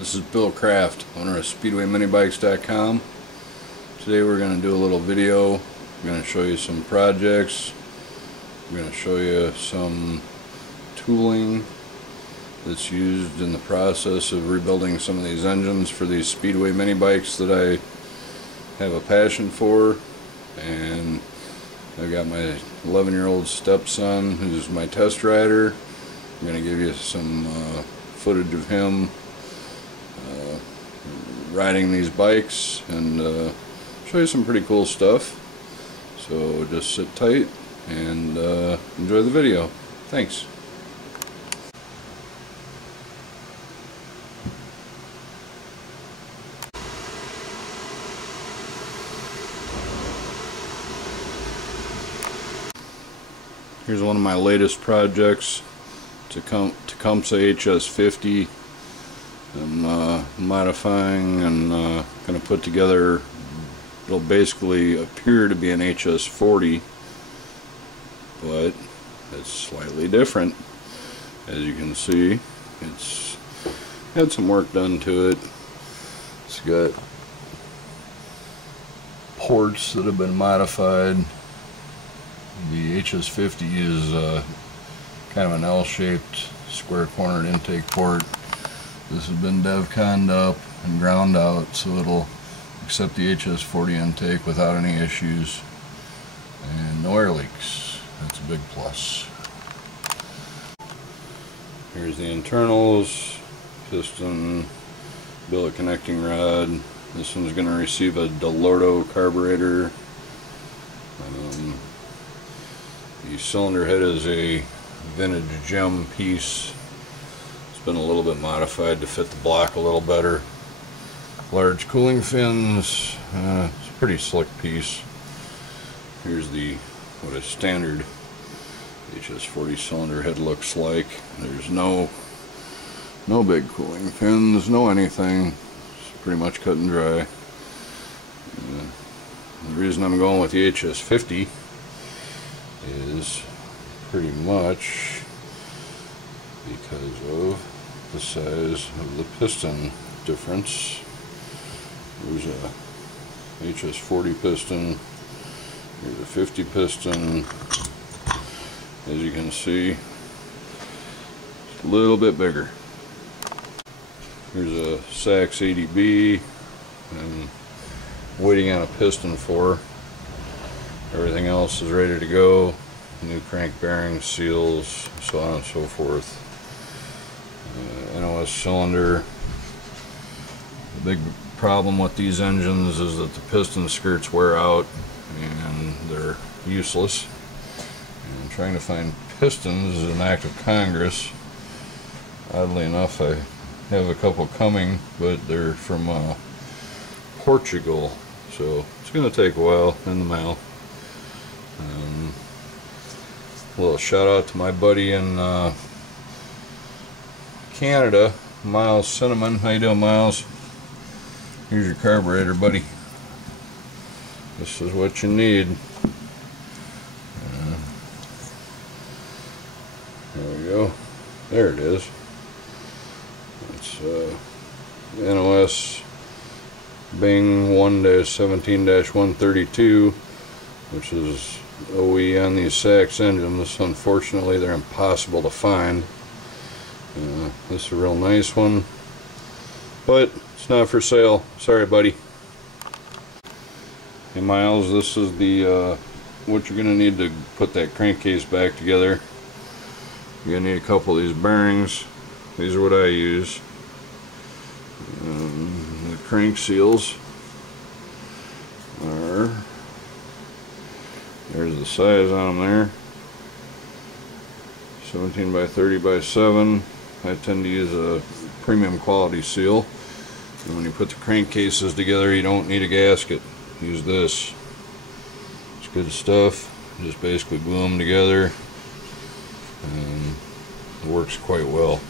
This is Bill Kraft, owner of SpeedwayMinibikes.com. Today we're going to do a little video. I'm going to show you some projects. I'm going to show you some tooling that's used in the process of rebuilding some of these engines for these Speedway mini bikes that I have a passion for. And I've got my 11-year-old stepson who's my test rider. I'm going to give you some footage of him riding these bikes and show you some pretty cool stuff. So just sit tight and enjoy the video. Thanks. Here's one of my latest projects, Tecumseh HS40. I'm modifying and going to put together, it'll basically appear to be an HS40, but it's slightly different. As you can see, it's had some work done to it. It's got ports that have been modified. The HS50 is kind of an L-shaped, square-cornered intake port. This has been DevConned up and ground out so it'll accept the HS40 intake without any issues, and no air leaks. That's a big plus. Here's the internals, piston, billet connecting rod. This one's going to receive a Delorto carburetor. The cylinder head is a vintage gem piece. It's been a little bit modified to fit the block a little better. Large cooling fins. It's a pretty slick piece. Here's what a standard HS40 cylinder head looks like. There's no big cooling fins, no anything. It's pretty much cut and dry. The reason I'm going with the HS50 is pretty much because of the size of the piston difference. There's a HS40 piston, here's a 50 piston. As you can see, it's a little bit bigger. Here's a Sachs 80B I'm waiting on a piston for. Everything else is ready to go. New crank bearings, seals, so on and so forth. NOS cylinder. The big problem with these engines is that the piston skirts wear out and they're useless. And trying to find pistons is an act of Congress. Oddly enough, I have a couple coming, but they're from Portugal, so it's going to take a while in the mail. A little shout out to my buddy in Canada, Miles Cinnamon. How you doing, Miles? Here's your carburetor, buddy. This is what you need. There we go. There it is. It's NOS Bing 1-17-132, which is OE on these Sachs engines. Unfortunately, they're impossible to find. This is a real nice one, but it's not for sale. Sorry, buddy. Hey, Miles, this is the what you're going to need to put that crankcase back together. You're going to need a couple of these bearings. These are what I use. The crank seals are, there's the size on them there, 17 by 30 by 7. I tend to use a premium quality seal, and when you put the crankcases together you don't need a gasket. Use this. It's good stuff. Just basically glue them together and it works quite well.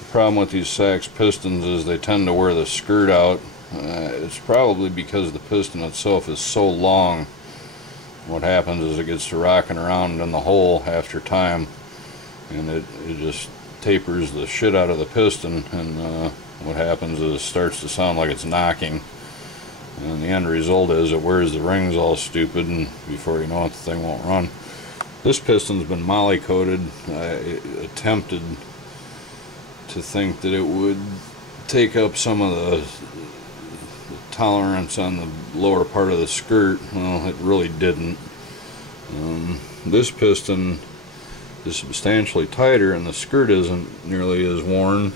The problem with these Sachs pistons is they tend to wear the skirt out. It's probably because the piston itself is so long. What happens is it gets to rocking around in the hole after time, and it just tapers the shit out of the piston, and what happens is it starts to sound like it's knocking, and the end result is it wears the rings all stupid, and before you know it, the thing won't run. This piston's been moly coated. I attempted to think that it would take up some of the tolerance on the lower part of the skirt. Well, it really didn't. This piston is substantially tighter and the skirt isn't nearly as worn,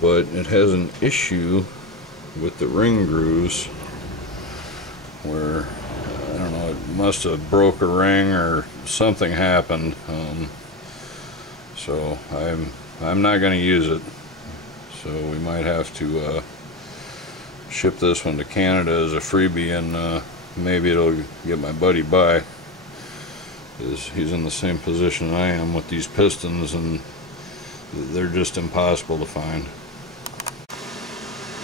but it has an issue with the ring grooves where, I don't know, it must have broke a ring or something happened. So I'm not going to use it. So we might have to ship this one to Canada as a freebie, and maybe it'll get my buddy by, because he's in the same position I am with these pistons, and they're just impossible to find.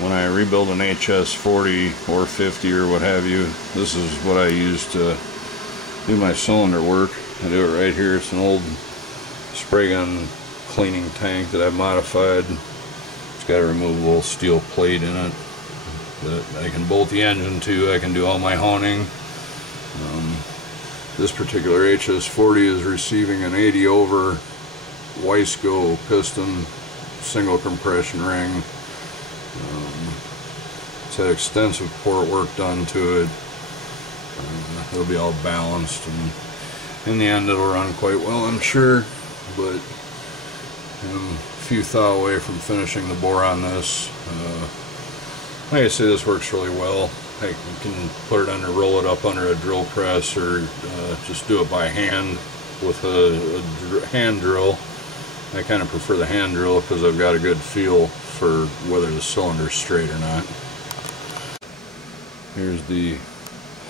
When I rebuild an HS40 or 50 or what have you, this is what I use to do my cylinder work. I do it right here. It's an old spray gun cleaning tank that I've modified. It's got a removable steel plate in it that I can bolt the engine to. I can do all my honing. This particular HS40 is receiving an 80 over Wiseco piston, single compression ring. It's had extensive port work done to it. It'll be all balanced, and in the end it'll run quite well, I'm sure, but I'm a few thou away from finishing the bore on this. Like I say, this works really well. I can put it under, roll it up under a drill press, or just do it by hand with a hand drill. I kind of prefer the hand drill because I've got a good feel for whether the cylinder's straight or not. Here's the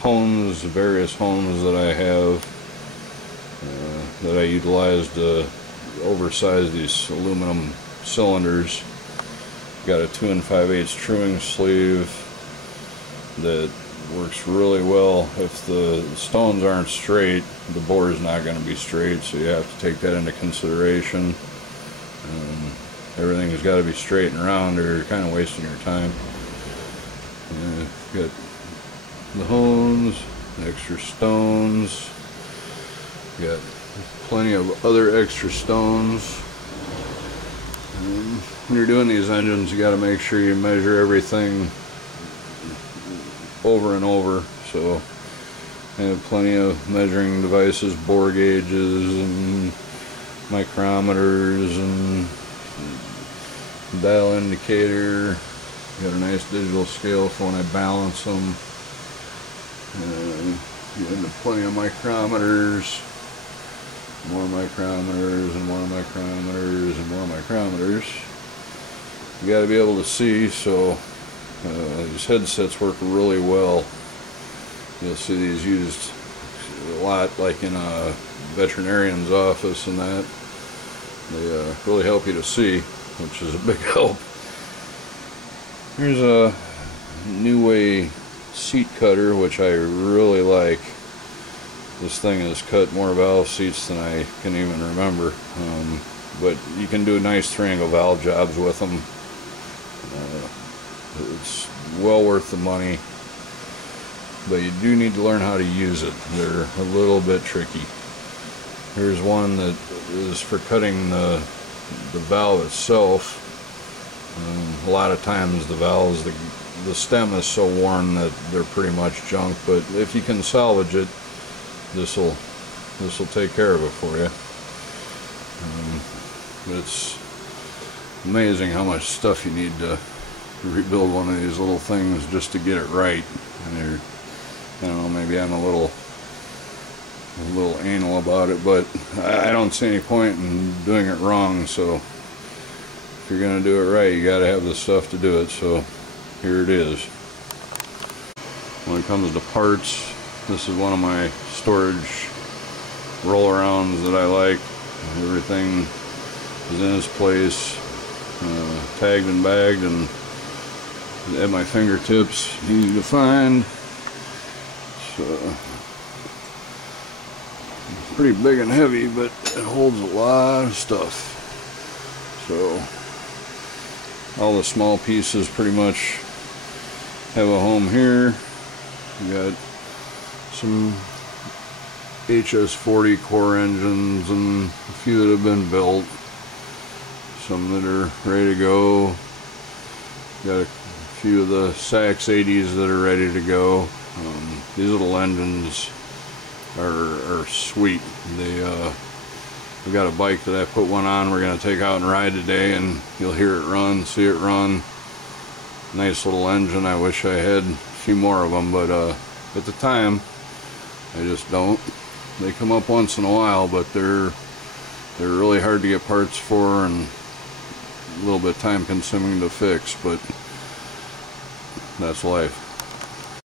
hones, various hones that I have that I utilized to oversize these aluminum cylinders. Got a 2 5/8 truing sleeve that works really well. If the stones aren't straight, the bore is not going to be straight, so you have to take that into consideration. Everything's got to be straight and round, or you're kind of wasting your time. Got the hones, extra stones, got plenty of other extra stones. When you're doing these engines, you got to make sure you measure everything over and over. So I have plenty of measuring devices, bore gauges and micrometers and dial indicator. Got a nice digital scale for when I balance them. Get into plenty of micrometers, more micrometers and more micrometers and more micrometers. You got to be able to see, so these headsets work really well. You'll see these used a lot, like in a veterinarian's office and that. They really help you to see, which is a big help. Here's a New Way seat cutter, which I really like. This thing has cut more valve seats than I can even remember, but you can do nice triangle valve jobs with them. It's well worth the money, but you do need to learn how to use it. They're a little bit tricky. Here's one that is for cutting the valve itself. A lot of times the valves, the stem is so worn that they're pretty much junk, but if you can salvage it, this will take care of it for you. But it's amazing how much stuff you need to rebuild one of these little things just to get it right. And I don't know, maybe I'm a little anal about it, but I don't see any point in doing it wrong. So if you're gonna do it right, you got to have the stuff to do it. So here it is. When it comes to parts, this is one of my storage roll-arounds that I like. Everything is in its place, tagged and bagged, and at my fingertips, easy to find. So pretty big and heavy, but it holds a lot of stuff. So all the small pieces pretty much have a home here. We got some HS40 core engines and a few that have been built, some that are ready to go. Got a few of the Sachs 80s that are ready to go. These little engines are sweet. We got a bike that I put one on. We're going to take out and ride today, and you'll hear it run, see it run. Nice little engine. I wish I had a few more of them, but at the time I just don't. They come up once in a while, but they're really hard to get parts for and a little bit time consuming to fix, but that's life.